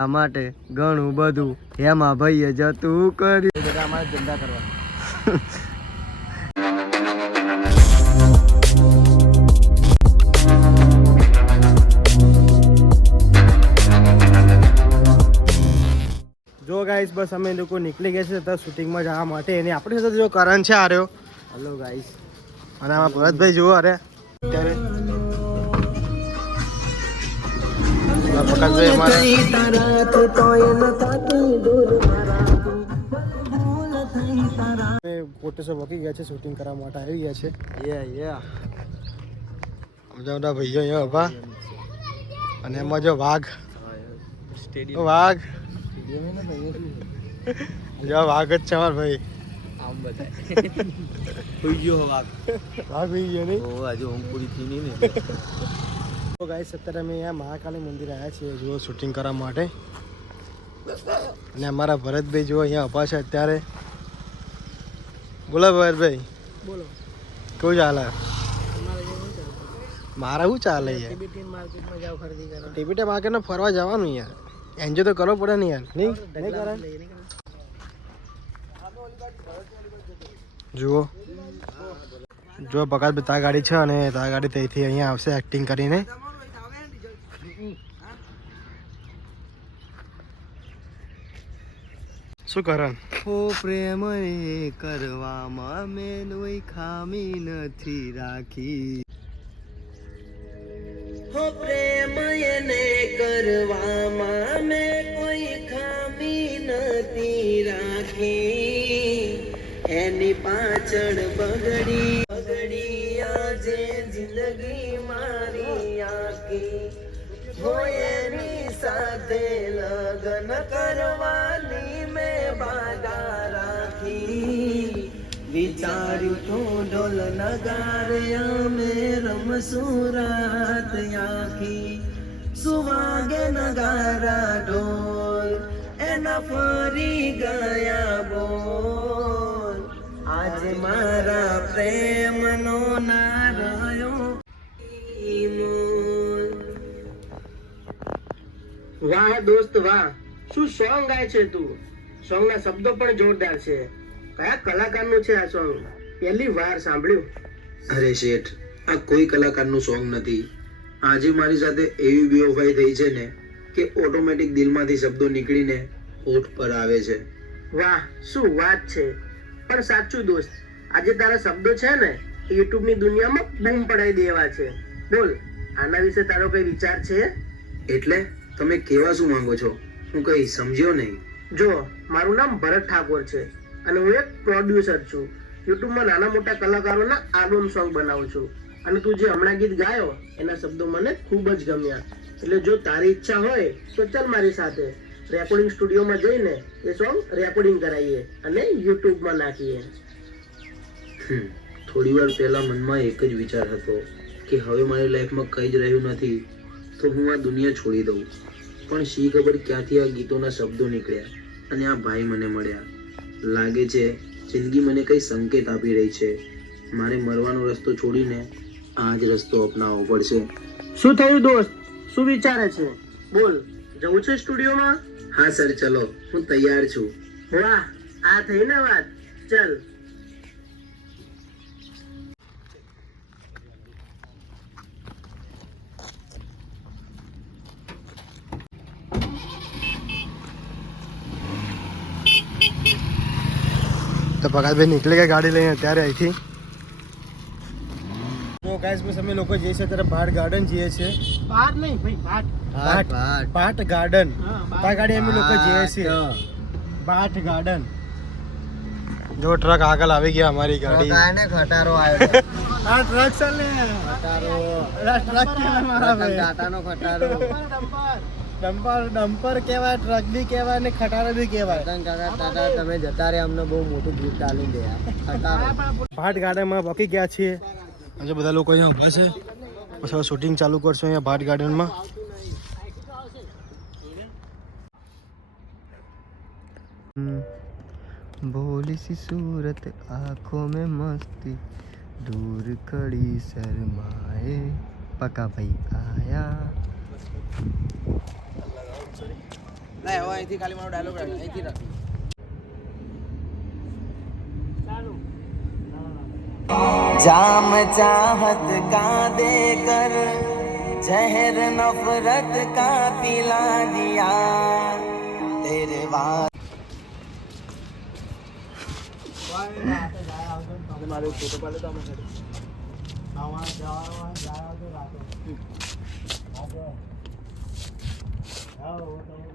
આ માટે ઘણું બધું હેમા ભાઈએ જતું કર્યું. બધા અમારે ધંધા કરવા જો ગાઈસ બસ અમે લોકો નીકળી ગયા છે તો શૂટિંગમાં જવા માટે. એની આપણી સાથે જો કરણ છે આર્યો હલો ગાઈસ અને આમાં ભરતભાઈ જુઓ અરે. અત્યારે પ્રકાશભાઈ અમારા ફોટો વકી ગયા છે શૂટિંગ કરવા માટે આવી ગયા છે. યે યે ભાઈઓ અહીંયા ઊભા અને એમાં જો વાઘ. વાઘ. જો વાઘ જ છે અમાર ભાઈ. આમ બતાય ગયો વાઘ. વાઘ ભાઈ ગયો નહીં? ઓ આજે ઊંઘ પૂરી થઈ નહીં ને. તો ગાઈસ અત્યારે અમે અહીંયા મહાકાળી મંદિર આવ્યા છીએ. જુઓ શૂટિંગ કરવા માટે. અને અમારા ભરતભાઈ જુઓ અહીંયા ઊભા છે અત્યારે. બોલો ભરતભાઈ. બોલો. કેવું ચાલે? મારા શું ચાલે યાર? ટીબીટી માર્કેટમાં ફરવા જવાનું યાર. એન્જોય તો કરવો પડે ને યાર. નહીં? કરે જુઓ. જો બકાત તા ગાડી છે અને તા ગાડી ત્યાંથી અહીંયા આવશે એક્ટિંગ કરીને. શું કરણ ઓ પ્રેમ એ કરવામાં મેં કોઈ ખામી નથી રાખી. હો પ્રેમ એને કરવામાં મેં કોઈ ખામી નથી રાખી. એની પાછળ બગડી બગડી આજે જિંદગી મારી આખી. હો એની સાથે લગ્ન કરવાની ઢોલ નગારે અમે રમશું રાત આખી સુવાગે નગારા ઢોલ એના ફરી ગયા બોલ આજે મારા પ્રેમનો ના વાહ દોસ્ત વાહ શું સોંગ ગાય છે તું? સોંગ ના શબ્દો પણ જોરદાર છે. કયા કલાકારનું છે આ સોંગ પહેલી વાર સાંભળ્યું. અરે શેઠ આ કોઈ કલાકારનું સોંગ નથી. આજે મારી સાથે એવી બેવફાઈ થઈ છે ને કે ઓટોમેટિક દિલમાંથી શબ્દો નીકળીને હોઠ પર આવે છે. વાહ શું વાત છે. પણ સાચું દોસ્ત આજે તારા શબ્દો છે ને યુટ્યુબની દુનિયામાં બૂમ પડાઈ દેવા છે. બોલ આના વિશે તારો કઈ વિચાર છે? એટલે તમે કેવા શું માંગો છો? હું કઈ સમજ્યો નહીં. જો મારું નામ ભરત ઠાકોર છે અને હું એક પ્રોડ્યુસર છું. યુટ્યુબમાં નાના મોટા કલાકારોના આલ્બમ સોંગ બનાવું છું. અને તું જે હમણાં ગીત ગાયો, એના શબ્દો મને ખૂબ જ ગમ્યા. એટલે જો તારી ઈચ્છા હોય, તો ચાલ મારી સાથે રેકોર્ડિંગ સ્ટુડિયોમાં જઈને એ સોંગ રેકોર્ડિંગ કરાવીએ અને યુટ્યુબમાં નાખીએ. થોડી વાર પહેલા મનમાં એક જ વિચાર હતો કે હવે મારી લાઈફમાં કંઈ જ રહ્યું નથી, તો હું આ દુનિયા છોડી દઉં. પણ શી ખબર ક્યાંથી આ ગીતોના શબ્દો નીકળ્યા અને આ ભાઈ મને મળ્યા. લાગે છે જિંદગી મને કઈ સંકેત આપી રહી છે? મારે મરવાનો રસ્તો છોડીને આ જ રસ્તો અપનાવવો પડશે. શું થયું દોસ્ત? શું વિચારે છે? બોલ. જવું છે સ્ટુડિયોમાં? હા, સર, ચલો. હું તૈયાર છું. વાહ, આ થઈ ને વાત. ચલ. તો ભગાતભાઈ નીકળી ગયા ગાડી લઈને અત્યારે અહીંથી. તો ગાઈસ બસ અમે લોકો જઈએ છીએ ત્યારે ભાટ ગાર્ડન જઈએ છીએ. બહાર નહીં ભાઈ ભાટ. ભાટ ભાટ ગાર્ડન ત્યાં ગાડી અમે લોકો જઈએ છીએ. ભાટ. ગાર્ડન જો ટ્રક આગળ આવી ગયા અમારી ગાડી. કાને ખટારો આવ્યો આ ટ્રક ચાલે. ખટારો ટ્રક કહેવાય મારા ભાઈ. ટાટાનો ખટારો ડમ્પર ડમ્પર કહેવાય ટ્રક બી કહેવાય ને ખટારો બી કહેવાય રતન કાકા ટાટા તમે જતા રહ્યા અમને બહુ મોટું ગિફ્ટ આલી દે ખટારો ભાટ ગાર્ડનમાં પકી ગયા છીએ આજે બધા લોકો અહીંયા ઊભા છે પછી હવે શૂટિંગ ચાલુ કરશું અહીંયા ભાટ ગાર્ડનમાં भोली सी सूरत आंखों में मस्ती दूर खड़ी शर्माए पका भाई आया ના હવે અહીંથી ખાલી મારો ડાયલોગ રાખ અહીંથી રાખ જામ ચાહત કા દે કર જહેર નફરત કા પિલા દિયા તેરે વાત મારે ફોટો પાડે તો અમે આવા જવા જવા તો રાખો આવો તો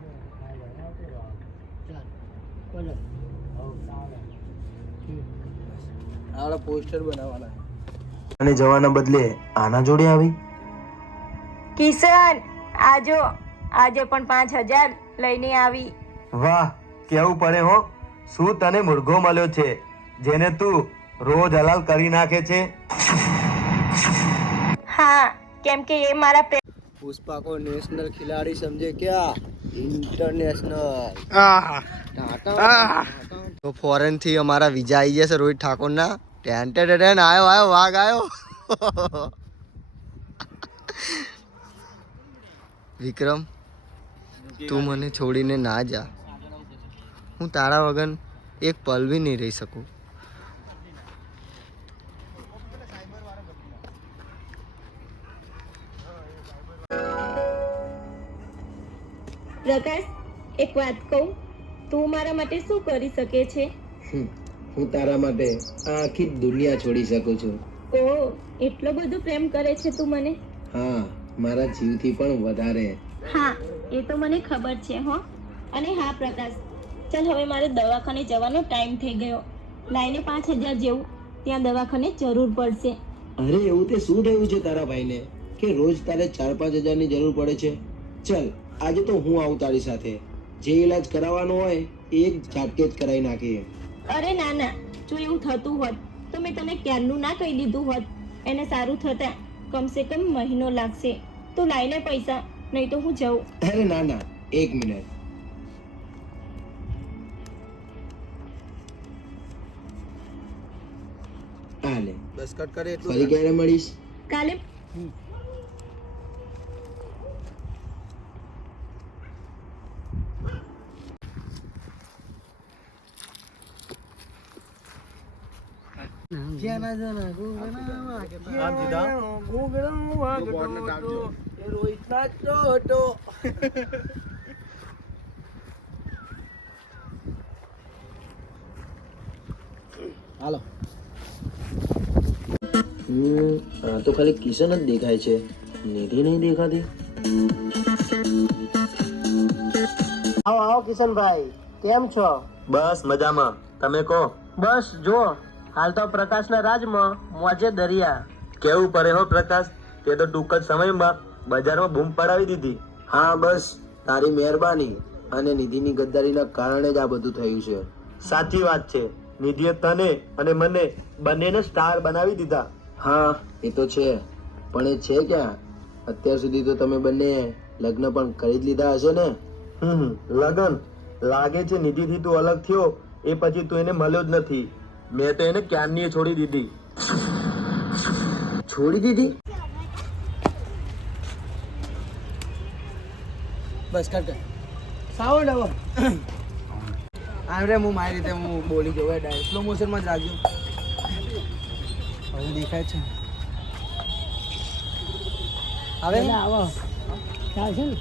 આના પોસ્ટર બનાવવાના અને જવાના બદલે આના જોડે આવી? કિશન આજો આજે પણ પાંચ હજાર લઈને આવી. વાહ કેવું પડે હો. શું તને મુર્ગો મળ્યો છે જેને તું રોજ હલાલ કરી નાખે છે? હા કેમ કે એ મારા પુષ્પા કો નેશનલ ખેલાડી સમજે ક્યા? ઇન્ટરનેશનલ. આહા. તો ફોરેનથી અમારા વિઝા આવી જશે રોહિત ઠાકોર ના ટેન ટેન આયો આયો વાઘ આવ્યો વિક્રમ તું મને છોડીને ના જા. હું તારા વગર એક પલ બી નહીં રહી શકું. પ્રકાશ એક વાત કહું. તું મારા માટે શું કરી શકે છે? હું તારા માટે આ આખી દુનિયા છોડી શકું છું. ઓ એટલો બધો પ્રેમ કરે છે તું મને? હા મારા જીવથી પણ વધારે. હા એ તો મને ખબર છે હો. અને હા પ્રકાશ ચાલ હવે મારે દવાખાને જવાનો ટાઈમ થઈ ગયો. લાઈને પાંચ હજાર જેવું. ત્યાં દવાખાને જરૂર પડશે. અરે એવું તે શું થયું છે તારા ભાઈને? કે રોજ તારે ચાર પાંચ હજારની જરૂર પડે છે? ચલ આજે તો હું આવું તારી સાથે. જે ઈલાજ કરાવવાનો હોય એ એક ઝાટકે જ કરાવી નાખીએ. અરે ના ના. જો એવું થતું હોત તો મેં તને ક્યારનું ના કહી દીધું હોત. એને સારું થતા કમસે કમ મહિનો લાગશે. તો લાઈને પૈસા નહીં તો હું જાઉં. અરે ના ના. એક મિનિટ. બસ કટ કરે ફરી ક્યારે મળીશ? કાલે? હાલો. આ તો ખાલી કિશન જ દેખાય છે. નિધિ નહીં દેખાતી? આવો આવો કિશનભાઈ કેમ છો? બસ મજામાં. તમે કહો? બસ જો હાલ તો પ્રકાશના રાજમાં મોજે દરિયા. કેવું પડે હો પ્રકાશ? તે તો ટૂંક જ સમયમાં બજારમાં બૂમ પડાવી દીધી. હા બસ. તારી મહેરબાની અને નિધિની ગદ્દારીના કારણે જ આ બધું થયું છે. સાચી વાત છે. નિધિએ તને અને મને બંનેને સ્ટાર બનાવી દીધા. હા એ તો છે. પણ એ છે ક્યાં? અત્યાર સુધી તો તમે બંને લગ્ન પણ કરી જ લીધા હશે ને? હમ લગ્ન લાગે છે નિધિથી તું અલગ થયો એ પછી તું એને મળ્યો જ નથી. મેં તો એને ક્યારની છોડી દીધી. છોડી દીધી? બસ કટ કર. સાઉન્ડ હવે. આમ રે હું મારી રીતે હું બોલી જવું ડાયરેક્ટ સ્લો મોશનમાં જ રાખજો. હવે દેખાય છે. હવે આવો. ચાલશે ને.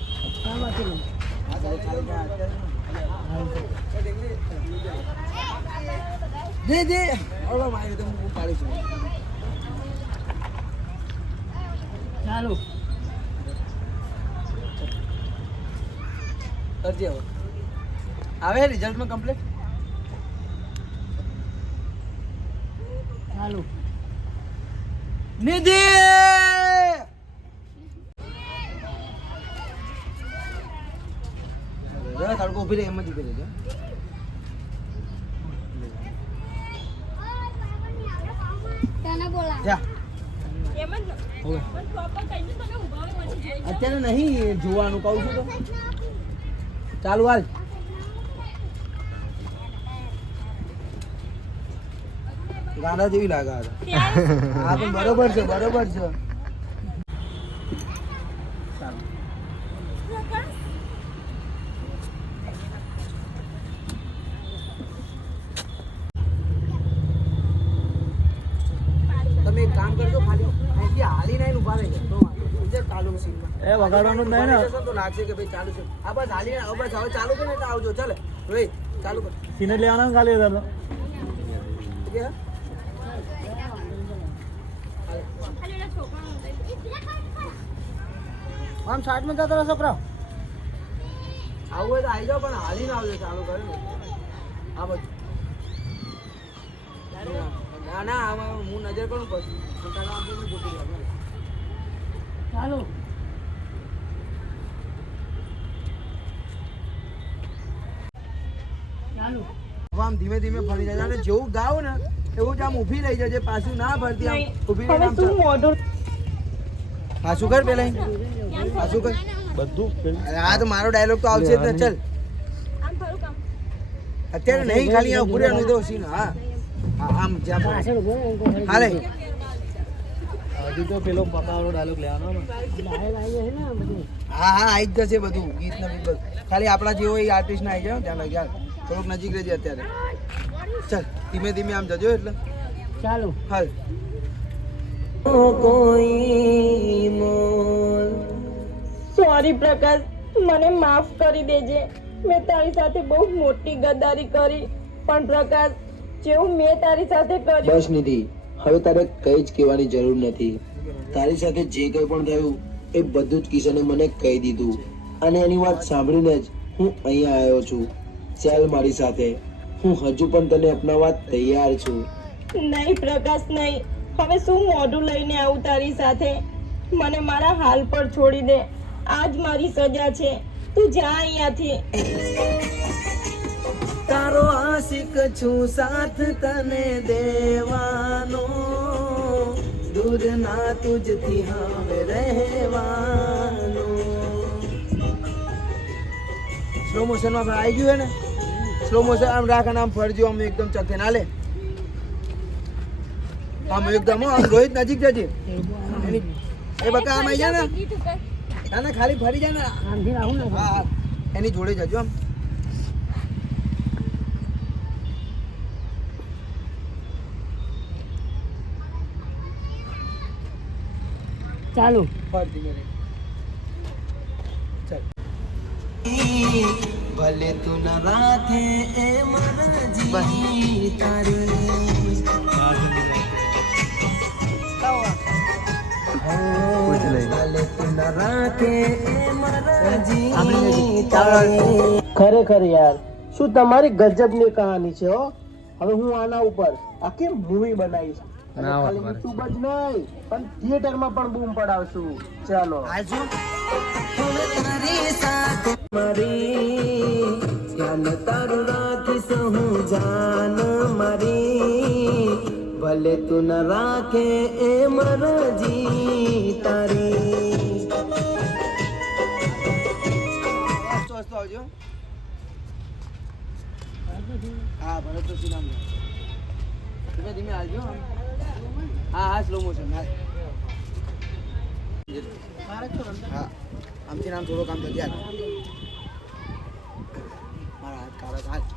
દે દે. ઓલો મારી તો હું પાડી છું. ચાલો. કરજે હવે. આવે રિઝલ્ટમાં કમ્પ્લીટ ચાલો. નિધિ! તડકો ઊભી રહે, એમ જ ઊભી રહેજો જા હોવે. અત્યારે નહીં જોવાનું કહું છું તો. ચાલુ હાલ. ગાડા જેવી લાગે આ તો. હા પણ બરોબર છે બરોબર છે ચાલો. ઊભા કરજો ખાલી. અહીંથી હાલી નહીં. ચાલુ સીનમાં એ વગાડવાનું નહીં ને. તો લાગશે કે ભાઈ ચાલુ છે આ બસ હાલી હવે બસ હવે ચાલુ કરે તો આવજો. ચાલે. ભાઈ ચાલુ કર. સીને લેવાના ને ખાલી કે? આમ સાઈડમાં જતા રહો છોકરા આવું હોય તો આવી જાઓ પણ હાલી ના આવજો. ચાલુ કરે. આ બધું. ના ના આમાં હું નજર કરું પછી. જાઉં. ચાલુ. આમ ધીમે ધીમે ફરી જાય અને જેવું ગાવ ને એવું જ આમ ઊભી રહી જજે પાછું ના ફરતી આમ ઊભી હવે આમ શું મોઢું પાછું કર પેલા પાછું કર. બધું અરે આ તો મારો ડાયલોગ તો આવશે જ ને. ચલ. આમ ખરું કામ અત્યારે નહીં ખાલી આ ઉભું રહેવાનું સીન હા હા, આમ જ્યાં હાલે. હજી તો પેલો પકાવાળો ડાયલોગ લેવાનો હા હા આવી જ જશે બધું. ગીત ને બધું. ખાલી આપણા જેવો એ આર્ટિસ્ટ ના આવી જાય ત્યાં રાખ થોડુંક નજીક રહેજે અત્યારે. ચાલ ધીમે ધીમે આમ જજો એટલે. ચાલો. હાલ. સોરી પ્રકાશ મને માફ કરી દેજે. મેં તારી સાથે બહુ મોટી ગદ્દારી કરી. પણ પ્રકાશ જેવું મેં તારી સાથે કર્યું. બસ નિધિ હવે તારે કઈ જ કહેવાની જરૂર નથી. તારી સાથે જે કંઈ પણ થયું એ બધું જ કિશને મને કહી દીધું. અને એની વાત સાંભળીને જ હું અહીંયા આવ્યો છું. ચાલ મારી સાથે. હું હજુ પણ તને અપનાવવા તૈયાર છું. નહીં પ્રકાશ નહીં. હવે શું મોઢું લઈને આવું તારી સાથે? મને મારા હાલ પર છોડી દે. આજ મારી સજા છે. તું જા અહીંયાથી. તારો આશિક છું સાથ તને દેવાનો. દૂર ના તુજથી હવે રહેવાનો. સ્લો મોશનમાં આવી ગયું ને? સ્લો મોશન આમ રાખ અને આમ ફરજો આમ એકદમ ચકે ના લે. આમ એકદમ આમ રોહિત નજીક જજે. એ બકા આમ આવી જા ને. ખાલી ફરી જા ને. એની જોડે જજો આમ. ચાલુ. ભલે તું ન રાખે એ મરજી તારી ખરેખર યાર શું તમારી ગજબની કહાની છે હો? હવે હું આના ઉપર આખી મૂવી બનાવીશ? ના વાત મારે. યુટ્યુબ જ નહીં પણ બૂમ પડાવશું. ચાલો. મારી ધ્યાન તારું રાખીશ હું જાન મારી. ભલે તું ન રાખે એ મરજી તારી. આવજો હા ભરત તો ધીમે ધીમે આવજો. હા હા સ્લો મોશન હા. હા આમથી નામ થોડો કામ યાર મારા હાથ કાળા હાથ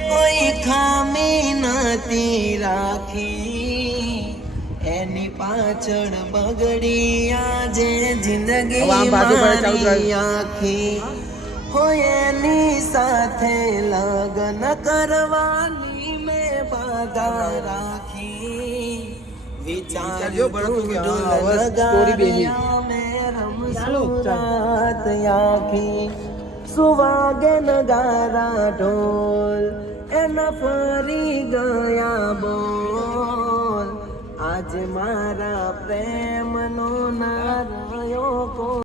કોઈ ખામી નથી રાખી. એની પાછળ બગડી આજે જિંદગી. મારી આખી. હોય એની સાથે લગ્ન કરવાની મેં બાધા રાખી. વિચાર્યું હવે story બેસી. રાત આખી. સુવાગે નગારા ઢોલ એના ફરી ગયા બોલ. આજ મારા પ્રેમનો ના રહ્યો કો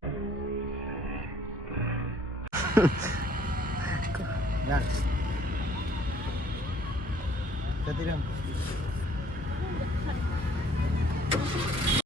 જતી રહે